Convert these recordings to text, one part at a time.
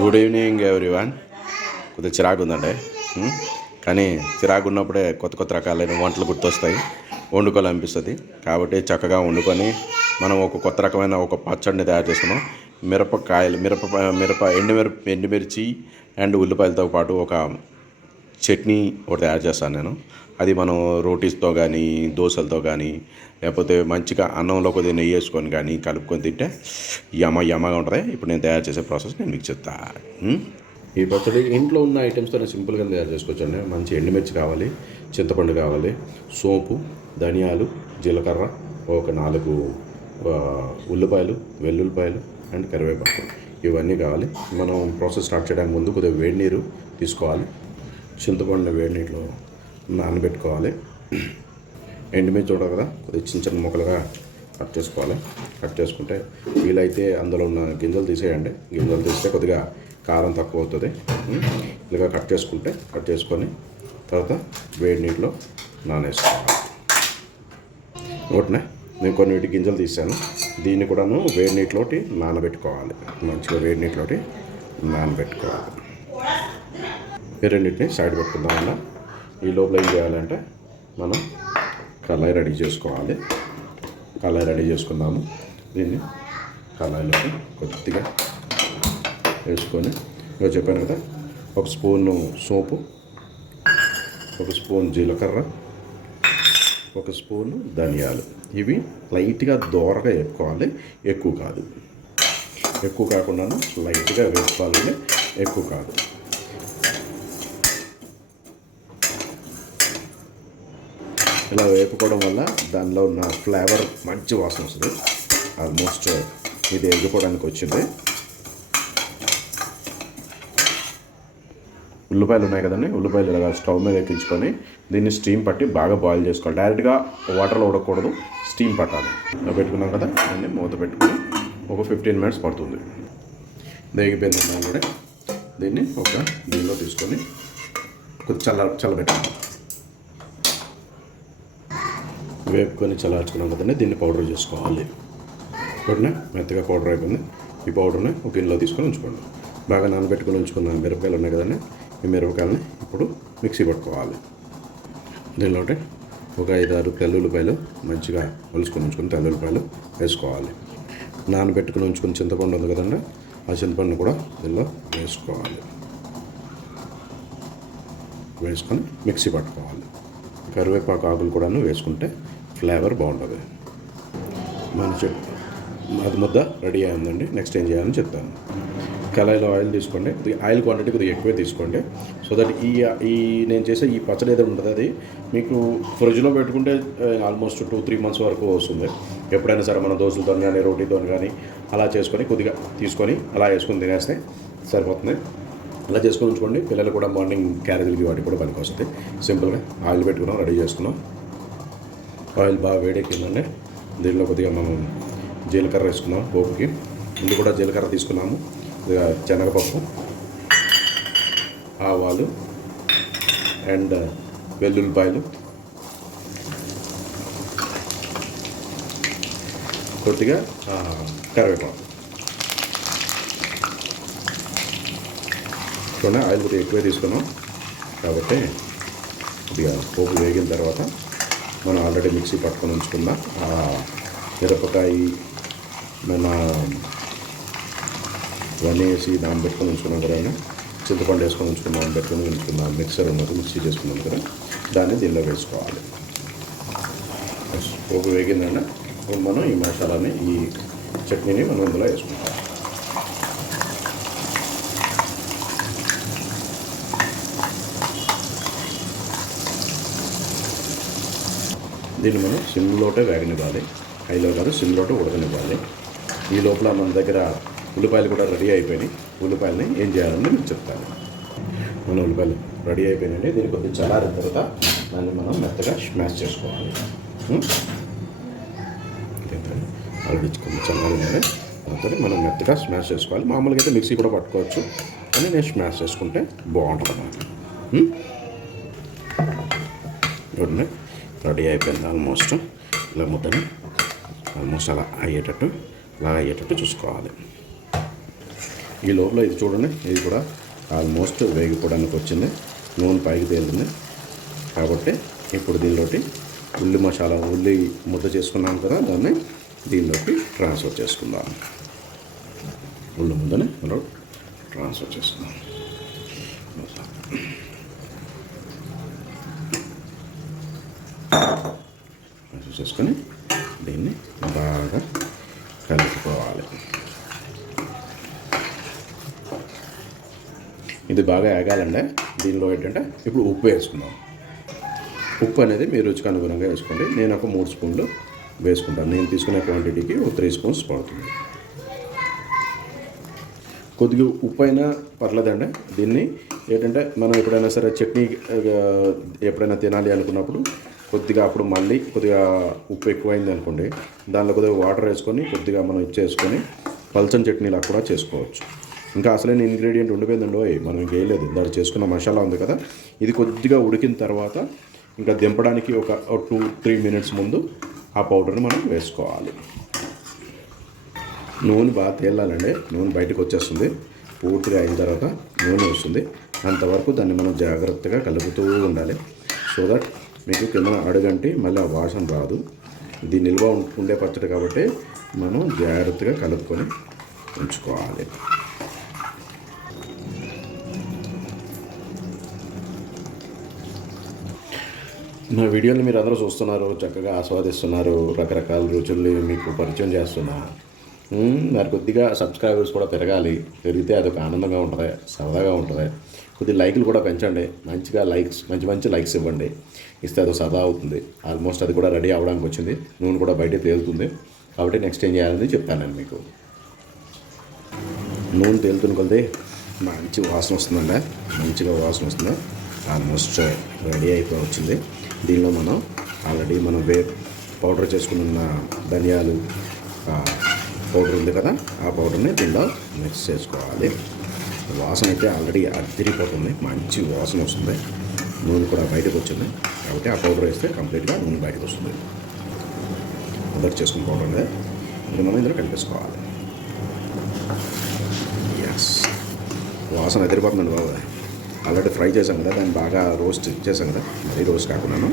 Good evening everyone. కొద్దిగా చిరాకు ఉందండి, కానీ చిరాకు ఉన్నప్పుడే కొత్త కొత్త రకాలైన వంటలు గుర్తొస్తాయి, వండుకోవాలనిపిస్తుంది. కాబట్టి చక్కగా వండుకొని మనం ఒక కొత్త రకమైన ఒక పచ్చడిని తయారు చేస్తున్నాం. మిరపకాయలు ఎండుమిర్చి అండ్ ఉల్లిపాయలతో పాటు ఒక చట్నీ ఒకటి తయారు చేస్తాను నేను. అది మనం రోటీస్తో కానీ దోశలతో కానీ లేకపోతే మంచిగా అన్నంలో కొద్దిగా నెయ్యి వేసుకొని కానీ కలుపుకొని తింటే యమ్మగా ఉంటుంది. ఇప్పుడు నేను తయారు చేసే ప్రాసెస్ నేను మీకు చెప్తాను. ఈ పచ్చడి ఇంట్లో ఉన్న ఐటమ్స్తో సింపుల్గా తయారు చేసుకోవచ్చండి. మంచి ఎండుమిర్చి కావాలి, చింతపండు కావాలి, సోంపు, ధనియాలు, జీలకర్ర, ఒక 4 ఉల్లిపాయలు, వెల్లుల్లిపాయలు అండ్ కరివేపాకు, ఇవన్నీ కావాలి. మనం ప్రాసెస్ స్టార్ట్ చేయడానికి ముందు కొద్దిగా వేడి నీరు తీసుకోవాలి. చింతపండు వేడి నీటిలో నానబెట్టుకోవాలి. ఎండుమిర్చి చూడాలి కదా, కొద్దిగా చిన్న చిన్న ముక్కలుగా కట్ చేసుకోవాలి. కట్ చేసుకుంటే వీలైతే అందులో ఉన్న గింజలు తీసేయండి. గింజలు తీస్తే కొద్దిగా కారం తక్కువ అవుతుంది. ఇలాగా కట్ చేసుకొని తర్వాత వేడి నీటిలో నానేసుకోవాలి. ఒకటినే నేను కొన్ని గింజలు తీసాను. దీన్ని కూడాను వేడి నీటిలోటి నానబెట్టుకోవాలి. మంచిగా వేడి నీటిలోటి నానబెట్టుకోవాలి. ఈ రెండింటిని సైడ్ పెట్టుకుందామన్నా. ఈ లోపల ఏం చేయాలంటే మనం కళాయి రెడీ చేసుకోవాలి. కళాయి రెడీ చేసుకుందాము. దీన్ని కళాయిలోకి కొద్దిగా వేసుకొని, ఇలా చెప్పాను కదా, 1 స్పూను సోపు, 1 స్పూన్ జీలకర్ర, 1 స్పూను ధనియాలు. ఇవి లైట్గా దోరగా వేపుకోవాలి, ఎక్కువ కాదు. ఎక్కువ కాకుండా లైట్గా వేసుకోవాలి, ఎక్కువ కాదు. ఇలా వేపుకోవడం వల్ల దానిలో ఉన్న ఫ్లేవర్ మంచి వాసన వస్తుంది. ఆల్మోస్ట్ ఇది ఎగ్గిపోవడానికి వచ్చింది. ఉల్లిపాయలు ఉన్నాయి కదండి, ఉల్లిపాయలు ఇలాగా స్టవ్ మీద ఎక్కించుకొని దీన్ని స్టీమ్ పట్టి బాగా బాయిల్ చేసుకోవాలి. డైరెక్ట్గా వాటర్లో ఉడకకూడదు, స్టీమ్ పట్టాలి. ఇలా పెట్టుకున్నాం కదా, దీన్ని మూత పెట్టుకొని ఒక 15 మినిట్స్ పడుతుంది. వేగిపోయింది కూడా దీన్ని ఒక దీనిలో తీసుకొని కొద్దిగా చల్లబెట్టాలి. వేపుకొని చల్లార్చుకున్నాం కదండి, దీన్ని పౌడర్ చేసుకోవాలి. వెంటనే మెత్తగా పౌడర్ అయిపోయింది. ఈ పౌడర్ని ఒక గిన్నెలో తీసుకొని ఉంచుకోండి. బాగా నానబెట్టుకొని ఉంచుకున్న మిరపకాయలు ఉన్నాయి కదండి, ఈ మిరపకాయలని ఇప్పుడు మిక్సీ పట్టుకోవాలి. దీనిలోటి ఒక 5-6 తెల్లుల్లిపాయలు మంచిగా ఒలుచుకొని ఉంచుకుని తెల్లుల్లిపాయలు వేసుకోవాలి. నానబెట్టుకుని ఉంచుకుని చింతపండు ఉంది కదండి, ఆ చింతపండు కూడా దీనిలో వేసుకోవాలి. వేసుకొని మిక్సీ పట్టుకోవాలి. కరివేపాకు ఆకులు కూడాను వేసుకుంటే ఫ్లేవర్ బాగుంటుంది. అది ముద్ద రెడీ అయిందండి. నెక్స్ట్ ఏం చేయాలని చెప్తాను. కళాయిలో ఆయిల్ తీసుకోండి. ఆయిల్ క్వాంటిటీ కొద్దిగా ఎక్కువే తీసుకోండి. సో దట్ ఈ నేను చేసే ఈ పచ్చడి ఏదో ఉంటుంది అది మీకు ఫ్రిడ్జ్లో పెట్టుకుంటే ఆల్మోస్ట్ 2-3 మంత్స్ వరకు వస్తుంది. ఎప్పుడైనా సరే మనం దోశలతో కానీ రోటీతో కానీ అలా చేసుకొని కొద్దిగా తీసుకొని అలా వేసుకొని తినేస్తే సరిపోతుంది. అలా చేసుకొని ఉంచుకోండి. పిల్లలు కూడా మార్నింగ్ క్యారేజీలకి వాటికి కూడా పనికి వస్తుంది. సింపుల్గా ఆయిల్ పెట్టుకున్నాం, రెడీ చేసుకున్నాం. ఆయిల్ బాగా వేడెక్కిందండి. దీనిలో కొద్దిగా మనం జీలకర్ర వేసుకున్నాం పోపుకి. ముందు కూడా జీలకర్ర తీసుకున్నాము, శనగపప్పు, ఆవాలు అండ్ వెల్లుల్లిపాయలు, కొద్దిగా కరివేపాకు. చూడండి, ఆయిల్ కొద్దిగా ఎక్కువే తీసుకున్నాం కాబట్టి కొద్దిగా పోపు వేగిన తర్వాత మనం ఆల్రెడీ మిక్సీ పట్టుకొని ఉంచుకున్న మిరపకాయ ఇవన్నీ వేసి నానబెట్టుకొని ఉంచుకున్నాం కదా, చింతపండు వేసుకొని ఉంచుకున్నాం మిక్సర్ ఉన్నది, మిక్సీ చేసుకున్నాం కదా, దాన్ని దీనిలో వేసుకోవాలి. పోపు వేగిందండి. మనం ఈ మసాలాని, ఈ చట్నీని మనం ఇందులో వేసుకుంటాం. దీన్ని మనం సిమ్లోటే వేగనివ్వాలి, హైలో కాదు, సిమ్లోటే ఉడకనివ్వాలి. ఈ లోపల మన దగ్గర ఉల్లిపాయలు కూడా రెడీ అయిపోయినాయి. ఉల్లిపాయలని ఏం చేయాలని మీకు చెప్తాను. మన ఉల్లిపాయలు రెడీ అయిపోయినాయండి. దీన్ని కొద్దిగా చల్లారిన తర్వాత దాన్ని మనం మెత్తగా స్మాష్ చేసుకోవాలి. ఆల్రెడీ కొంచెం చల్లారిందండి. అందుకని మనం మెత్తగా స్మాష్ చేసుకోవాలి. మామూలుగా అయితే మిక్సీ కూడా పట్టుకోవచ్చు, కానీ నేను స్మాష్ చేసుకుంటే బాగుంటుంది అన్నమాట. రెడీ అయిపోయింది ఆల్మోస్ట్. ఇలా ముద్దని ఆల్మోస్ట్ అలా అయ్యేటట్టు చూసుకోవాలి. ఈ లోపల ఇది చూడండి, ఇది కూడా ఆల్మోస్ట్ వేగిపోవడానికి వచ్చింది, నూనె పైకి తేలుతుంది. కాబట్టి ఇప్పుడు దీనిలోకి ఉల్లి ముద్ద చేసుకున్నాం కదా, దాన్ని దీనిలోకి ట్రాన్స్ఫర్ చేసుకుందాం. ఉల్లి ముద్దని మనం ట్రాన్స్ఫర్ చేసుకుందాం. చేసుకొని దీన్ని బాగా కలుపుకోవాలి. ఇది బాగా ఏగాలండి. దీనిలో ఏంటంటే ఇప్పుడు ఉప్పు వేసుకుందాం. ఉప్పు అనేది మీ రుచికి అనుగుణంగా వేసుకోండి. నేను ఒక 3 స్పూన్లు వేసుకుంటాను. నేను తీసుకునే క్వాంటిటీకి ఒక 3 స్పూన్స్ పడుతుంది. కొద్దిగా ఉప్పు అయినా పర్లేదండి. దీన్ని ఏంటంటే మనం ఎప్పుడైనా సరే చట్నీ ఎప్పుడైనా తినాలి అనుకున్నప్పుడు కొద్దిగా అప్పుడు మళ్ళీ కొద్దిగా ఉప్పు ఎక్కువైంది అనుకోండి, దానిలో కొద్దిగా వాటర్ వేసుకొని కొద్దిగా మనం ఇచ్చేసుకొని పల్చని చట్నీలా కూడా చేసుకోవచ్చు. ఇంకా అసలైన ఇంగ్రీడియంట్ ఉండిపోయిందండి. మనం ఇంకేయలేదు, దాన్ని చేసుకున్న మసాలా ఉంది కదా, ఇది కొద్దిగా ఉడికిన తర్వాత ఇంకా దింపడానికి ఒక 2-3 మినిట్స్ ముందు ఆ పౌడర్ని మనం వేసుకోవాలి. నూనె బాగా తేలాలండి. నూనె బయటకు వచ్చేస్తుంది. పూర్తిగా అయిన తర్వాత నూనె వస్తుంది. అంతవరకు దాన్ని మనం జాగ్రత్తగా కలుపుతూ ఉండాలి. సో దట్ మీకు కింద అడుగంటి మళ్ళీ ఆ వాసన రాదు. ఇది నిల్వ ఉండే పచ్చడి కాబట్టి మనం జాగ్రత్తగా కలుపుకొని ఉంచుకోవాలి. నా వీడియోని మీరు అందరూ చూస్తున్నారు, చక్కగా ఆస్వాదిస్తున్నారు, రకరకాల రుచుల్ని మీకు పరిచయం చేస్తున్నా. మరి కొద్దిగా సబ్స్క్రైబర్స్ కూడా పెరగాలి. పెరిగితే అదొక ఆనందంగా ఉంటుంది, సరదాగా ఉంటుంది. కొద్దిగా లైకులు కూడా పెంచండి. మంచిగా మంచి లైక్స్ ఇవ్వండి. ఇస్తే అది సరదా అవుతుంది. ఆల్మోస్ట్ అది కూడా రెడీ అవ్వడానికి వచ్చింది. నూనె కూడా బయట తేలుతుంది. కాబట్టి నెక్స్ట్ ఏం చేయాలని చెప్తాను నేను మీకు. నూనె తేలుతున్న కొద్ది మంచి వాసన వస్తుందండి. మంచిగా వాసన వస్తుంది. ఆల్మోస్ట్ రెడీ అయిపోయి వచ్చింది. దీనిలో మనం ఆల్రెడీ మనం పౌడర్ చేసుకున్న ధనియాలు పౌడర్ ఉంది కదా, ఆ పౌడర్ని దీనిలో మిక్స్ చేసుకోవాలి. వాసన అయితే ఆల్రెడీ అదిరిపోతుంది. మంచి వాసన వస్తుంది. నూనె కూడా బయటకు వచ్చింది. కాబట్టి ఆ పౌడర్ వేస్తే కంప్లీట్గా నూనె బయటకు వస్తుంది. మొదటి చేసుకున్న పౌడర్ అనేది ఇది మనం ఇందులో కలిపేసుకోవాలి. ఎస్, వాసన ఎదిరిపోతుందండి బాబు. ఆల్రెడీ ఫ్రై చేసాం కదా, దాన్ని బాగా రోస్ట్ చేసాం కదా, మరీ రోస్ట్ కాకున్నాను.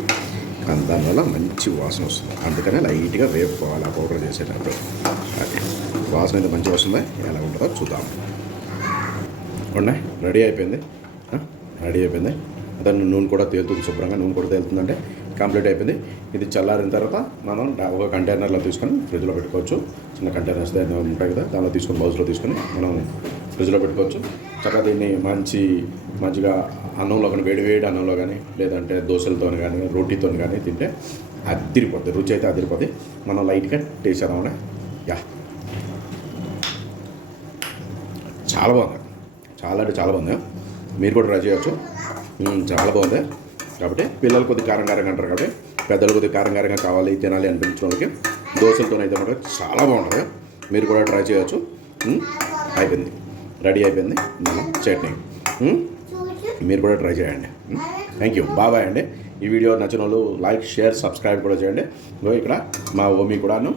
కానీ దానివల్ల మంచి వాసన వస్తుంది. అందుకనే లైట్గా వేపుకోవాలి ఆ పౌడర్ చేసేటప్పుడు. అది వాసన అయితే మంచిగా వస్తుంది. ఎలా ఉంటుందో చూద్దాం. ఉండే రెడీ అయిపోయింది. దాన్ని నూనె కూడా తేలుతుంది. శుభ్రంగా నూనె కూడా తేలుతుందంటే కంప్లీట్ అయిపోయింది. ఇది చల్లారిన తర్వాత మనం ఒక కంటైనర్లో తీసుకొని ఫ్రిడ్జ్లో పెట్టుకోవచ్చు. చిన్న కంటైనర్స్ ఉంటాయి కదా, దానిలో తీసుకొని బౌల్స్లో తీసుకొని మనం ఫ్రిడ్జ్లో పెట్టుకోవచ్చు. చక్కగా దీన్ని మంచిగా అన్నంలో కానీ వేడి అన్నంలో కానీ, లేదంటే దోశలతో కానీ, రోటీతో కానీ తింటే అదిరిపోద్ది. రుచి అయితే అదిరిపోద్ది. మనం లైట్గా టేస్ట్ చేద్దామండి. యా, చాలా బాగుంది. చాలా అంటే చాలా బాగుంది. మీరు కూడా ట్రై చేయవచ్చు. చాలా బాగుంది. కాబట్టి పిల్లలు కొద్దిగా కారంగా అంటారు కాబట్టి పెద్దలు కొద్దిగా కారంగా కావాలి తినాలి అనిపించిన వాళ్ళకి దోశలతోనైతే మాత్రం చాలా బాగుంటుంది. మీరు కూడా ట్రై చేయవచ్చు. అయిపోయింది, రెడీ అయిపోయింది మన చట్నీ. మీరు కూడా ట్రై చేయండి. Thank you. బాబాయ్ అండి. ఈ వీడియో నచ్చిన వాళ్ళు లైక్, షేర్, సబ్స్క్రైబ్ కూడా చేయండి. ఇక్కడ మా ఓమి కూడాను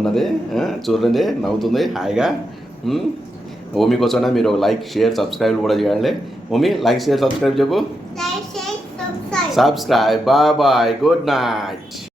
ఉన్నది. చూడండి, నవ్వుతుంది హాయిగా. ఓమి కోసం మీరు లైక్, షేర్, సబ్స్క్రైబ్ కూడా చేయండి. ఓమి లైక్, షేర్, సబ్స్క్రైబ్ చెప్పు. సబ్స్క్రైబ్. బాయ్. Good night.